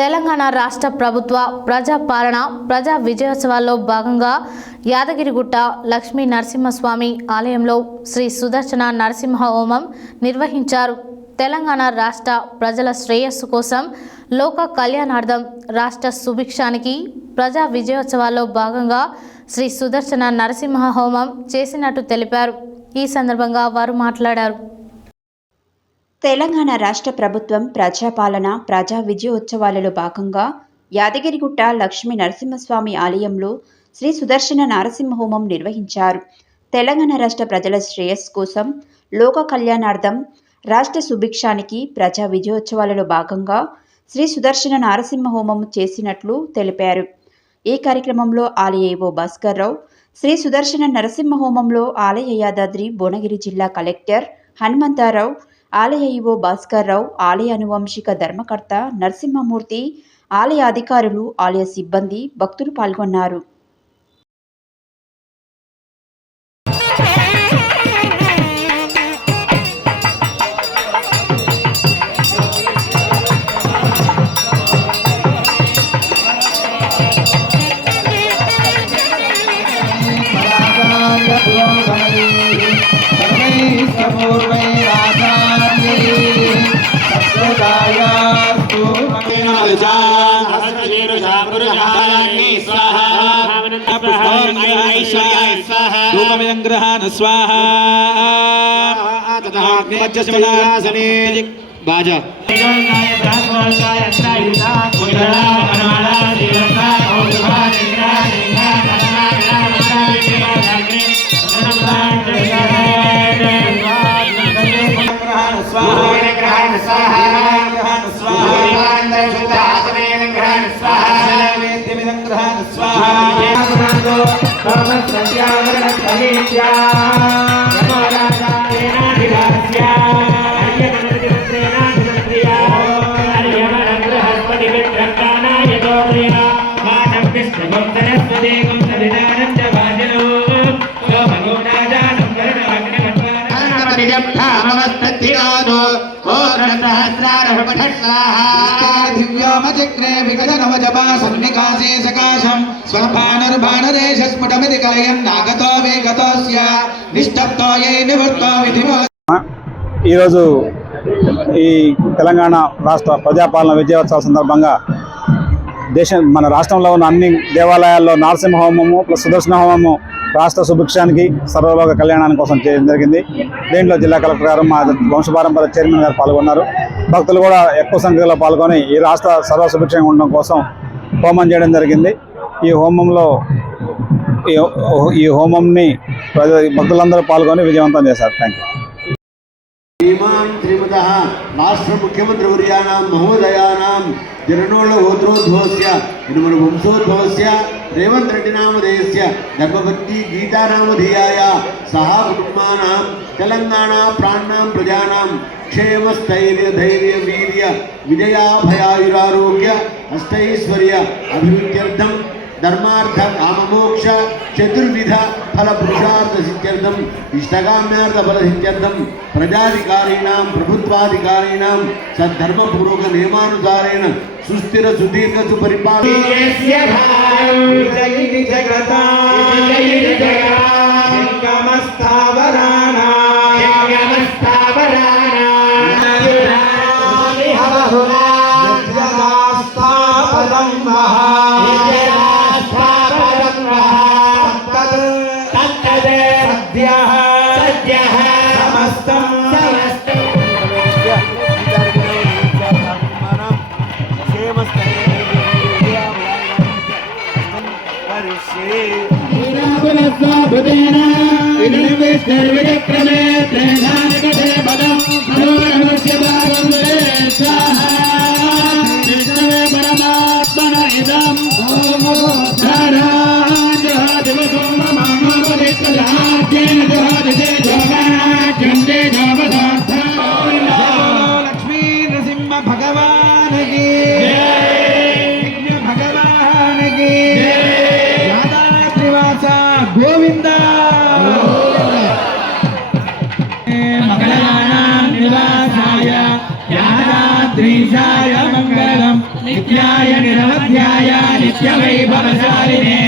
తెలంగాణ రాష్ట్ర ప్రభుత్వ ప్రజాపాలన ప్రజా విజయోత్సవాల్లో భాగంగా యాదగిరిగుట్ట లక్ష్మీ నరసింహస్వామి ఆలయంలో శ్రీ సుదర్శన నరసింహ హోమం నిర్వహించారు. తెలంగాణ రాష్ట్ర ప్రజల శ్రేయస్సు కోసం లోక కళ్యాణార్థం రాష్ట్ర సుభిక్షానికి ప్రజా విజయోత్సవాల్లో భాగంగా శ్రీ సుదర్శన నరసింహ హోమం చేసినట్టు తెలిపారు. ఈ సందర్భంగా వారు మాట్లాడారు. తెలంగాణ రాష్ట్ర ప్రభుత్వం ప్రజాపాలన ప్రజా విజయోత్సవాలలో భాగంగా యాదగిరిగుట్ట లక్ష్మీ నరసింహస్వామి ఆలయంలో శ్రీ సుదర్శన నరసింహ హోమం నిర్వహించారు. తెలంగాణ రాష్ట్ర ప్రజల శ్రేయస్సు కోసం లోక కళ్యాణార్థం రాష్ట్ర సుభిక్షానికి ప్రజా విజయోత్సవాలలో భాగంగా శ్రీ సుదర్శన నరసింహ హోమం చేసినట్లు తెలిపారు. ఈ కార్యక్రమంలో ఆలయ ఈవో భాస్కర్ రావు, శ్రీ సుదర్శన నరసింహ హోమంలో ఆలయ యాదాద్రి భువనగిరి జిల్లా కలెక్టర్ హనుమంతరావు, ఆలయ ఈవో భాస్కర్ రావు, ఆలయ అనువంశిక ధర్మకర్త నరసింహమూర్తి, ఆలయ అధికారులు, ఆలయ సిబ్బంది, భక్తులు పాల్గొన్నారు. दिव्योमचक्रे विगतनवजपासन्निकासे सकाशं स्वभानुर्भानुरेशस्फुटमिति कलयन् नागतो वेगतोऽस्य निष्ठप्तो ये निवृत्तो विधिमो. ఈరోజు ఈ తెలంగాణ రాష్ట్ర ప్రజాపాలన విజయోత్సవ సందర్భంగా మన రాష్ట్రంలో ఉన్న అన్ని దేవాలయాల్లో నరసింహ హోమము ప్లస్ సుదర్శన హోమము రాష్ట్ర సుభిక్షానికి సర్వలోక కళ్యాణాని కోసం చేయడం జరిగింది. దీంట్లో జిల్లా కలెక్టర్ గారు, మా వంశపారంపర్య చైర్మన్ గారు పాల్గొన్నారు. భక్తులు కూడా ఎక్కువ సంఖ్యలో పాల్గొని ఈ రాష్ట్ర సర్వ సుభిక్షంగా ఉండడం కోసం హోమం చేయడం జరిగింది. ఈ హోమంని భక్తులందరూ పాల్గొని విజయవంతం చేశారు. Thank you. श्रीमान श्रीमतः राष्ट्र मुख्यमंत्री वर्याणां महोदयानां जननोत्सवोत्सवस्य इनुमन वंशोत्सवस्य रेवंत रेड्डी नामधेयस्य धर्मपत्नी गीता नामधेयाय सह कुटुंबानां तेलंगाणा प्राणां प्रजानां क्षेम स्थैर्य धैर्य वीर्य विजयाभयायुरारोग्य अष्टैश्वर्य अभिवृद्ध्यर्थं धर्मार्थ काममोक्ष चतुर्विध फल पुरुषार्थ सिद्ध्यर्थम इष्टकाम्यार्थ फल सिद्ध्यर्थम प्रजाधिकारीणां प्रभुत्वाधिकारीणां सद्धर्म पूर्वक नियमानुसारेण सुस्थिर सुदीर्घ सुपरिपालनस्य लक्ष्मी नरसिंह भगवान की भगवान की गोविंदा नित्याय निरवध्याय नित्यवैभवशालिने